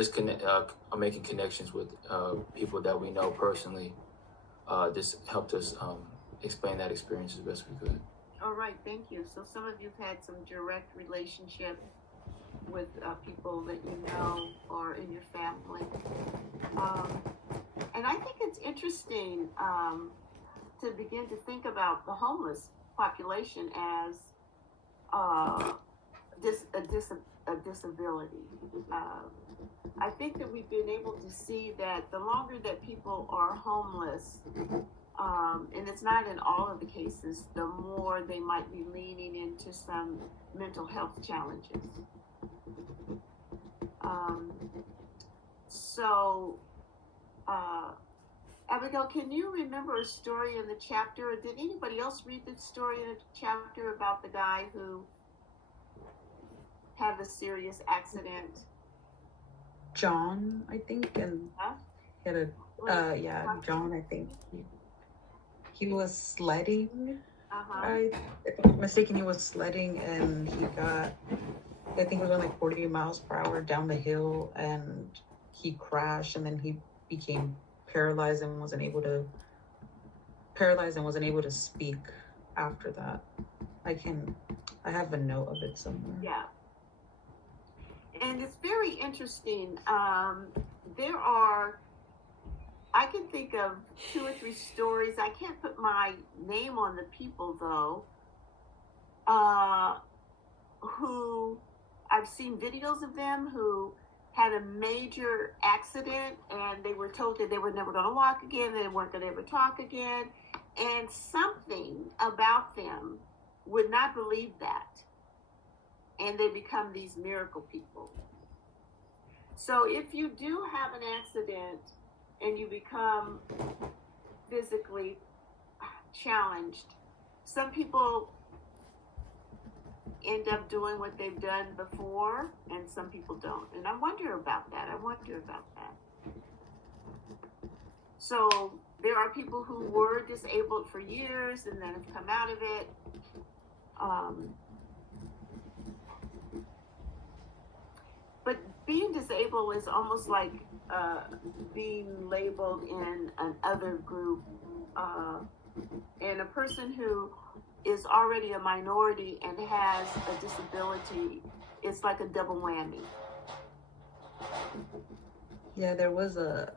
just making connections with people that we know personally. Just helped us explain that experience as best we could. All right, thank you. So some of you've had some direct relationship with people that you know or in your family. And I think it's interesting to begin to think about the homeless population as a disability. I think that we've been able to see that the longer that people are homeless, and it's not in all of the cases, the more they might be leaning into some mental health challenges. So, Abigail, can you remember a story in the chapter? Or did anybody else read the story in the chapter about the guy who had a serious accident? John, I think, and he had a John, I think. He was sledding. If I'm not mistaken, he was sledding, and he got, I think it was going like 40 miles per hour down the hill, and he crashed, and then he became paralyzed and wasn't able to speak after that. I have a note of it somewhere. Yeah. And it's very interesting. I can think of 2 or 3 stories. I can't put my name on the people though, who I've seen videos of them who had a major accident and they were told that they were never going to walk again, they weren't going to ever talk again, and something about them would not believe that. And they become these miracle people. So if you do have an accident and you become physically challenged, some people end up doing what they've done before and some people don't. And I wonder about that. So there are people who were disabled for years and then have come out of it. But being disabled is almost like being labeled in an other group. And a person who is already a minority and has a disability, it's like a double whammy. Yeah, there was a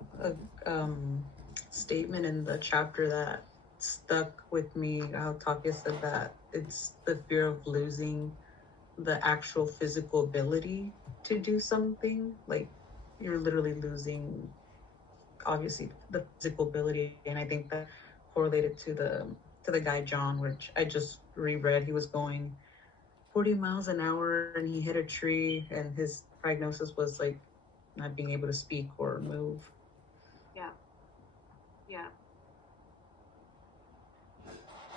statement in the chapter that stuck with me. How Takia said that it's the fear of losing the actual physical ability to do something. Like you're literally losing, obviously, the physical ability, and I think that correlated to the guy John, which I just reread. He was going 40 miles an hour and he hit a tree, and his prognosis was like not being able to speak or move. Yeah.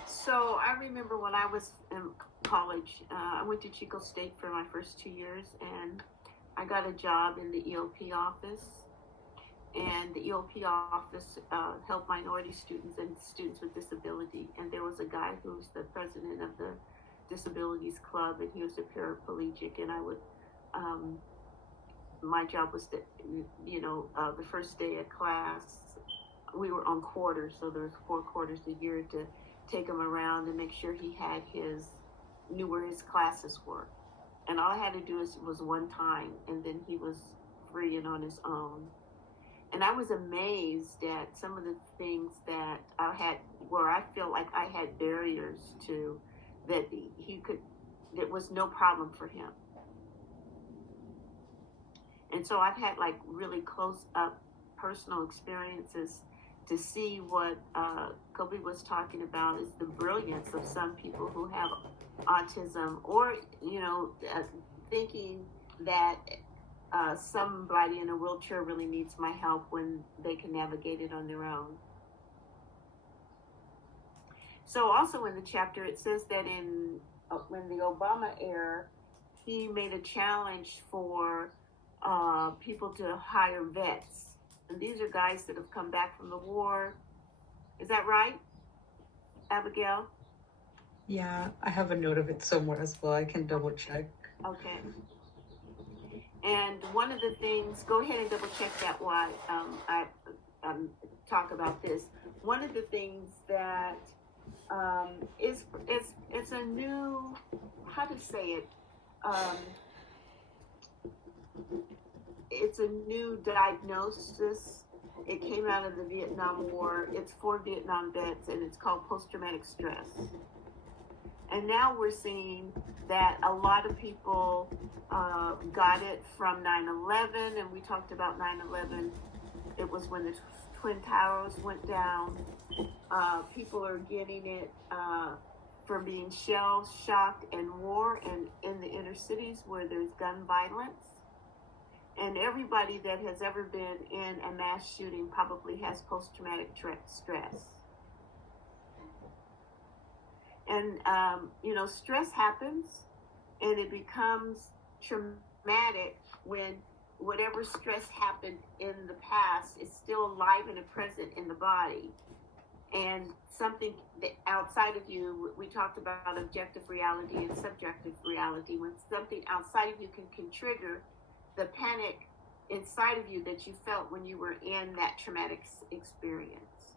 So I remember when I was in college, I went to Chico State for my first 2 years, and I got a job in the EOP office. And the EOP office helped minority students and students with disability. And there was a guy who was the president of the Disabilities Club, and he was a paraplegic. And I would, my job was to, the first day of class, we were on quarters, so there was 4 quarters a year to take him around and make sure he knew where his classes were. And all I had to do was one time, and then he was free and on his own. And I was amazed at some of the things that I had, where I feel like I had barriers to, that there was no problem for him. And so I've had like really close up personal experiences to see what Kobe was talking about is the brilliance of some people who have autism, or, thinking that somebody in a wheelchair really needs my help when they can navigate it on their own. So also in the chapter, it says that in the Obama era, he made a challenge for people to hire vets. And these are guys that have come back from the war. Is that right, Abigail? Yeah, I have a note of it somewhere as well. I can double check. Okay. And one of the things, go ahead and double check that while I talk about this. One of the things that is it's a new, how to say it, it's a new diagnosis. It came out of the Vietnam War. It's for Vietnam vets, and it's called post-traumatic stress. And now we're seeing that a lot of people got it from 9/11, and we talked about 9/11. It was when the Twin Towers went down. People are getting it from being shell-shocked and war, and in the inner cities where there's gun violence. And everybody that has ever been in a mass shooting probably has post-traumatic stress. And, stress happens, and it becomes traumatic when whatever stress happened in the past is still alive and present in the body. And something outside of you, we talked about objective reality and subjective reality. When something outside of you can trigger the panic inside of you that you felt when you were in that traumatic experience.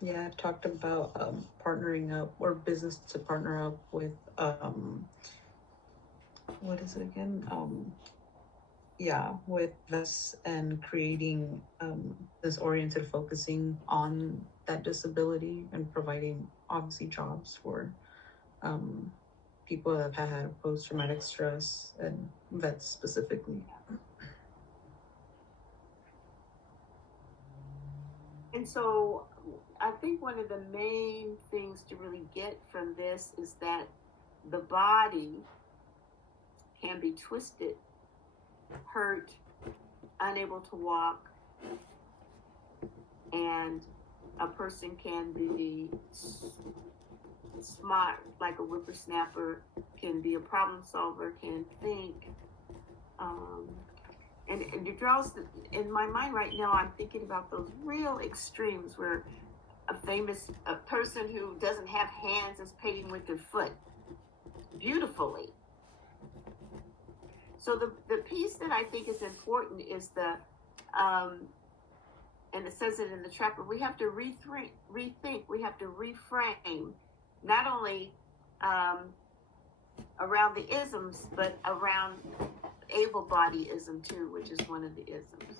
Yeah, I've talked about partnering up, or business to partner up with what is it again? With this, and creating this oriented focusing on that disability, and providing obviously jobs for people that have had post-traumatic stress, and vets specifically. And so I think one of the main things to really get from this is that the body can be twisted, hurt, unable to walk, and a person can be smart, like a whippersnapper, can be a problem solver, can think. And it draws, in my mind right now, I'm thinking about those real extremes where a person who doesn't have hands is painting with their foot beautifully. So the piece that I think is important is and it says it in the chapter, we have to rethink, we have to reframe, not only around the isms, but around able-bodyism too, which is one of the isms.